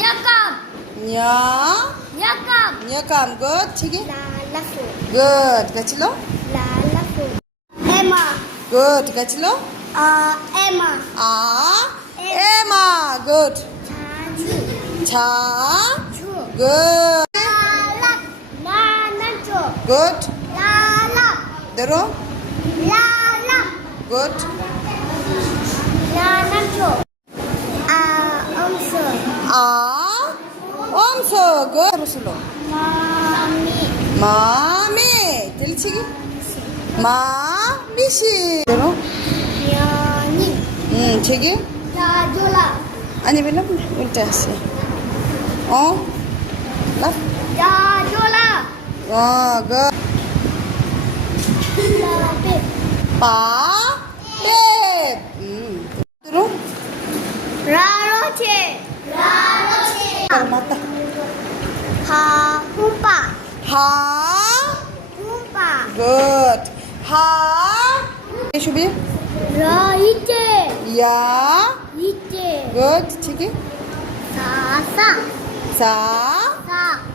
Nyakam. 냐, Nyakam. 냐감, good. 치기. Lalafu. Good. 같이로. Lalafu. Emma. Good. 같이로. Emma. 아, 에마. Good. Chaji. 자, Chu. good. Lalap. Nanancho. Good. Lalap. 대로. Lalap. Good. Nanancho. Omso. 아, 엄서. Good. 하루슬로. Mami. 마미. 들치기. 마미시. 대로. Yani. 치기. Jajola. 아니, 빌라. 울자 하시. 어? 나? Jajola. good. Lapit. 빠, 떼. 들어? Raroche. Raroche. 맞다. Humpa. 하, Humpa. good. 하, 슈비. Raite. 야, Ite. good. 치기. Sasa. 사, Sa.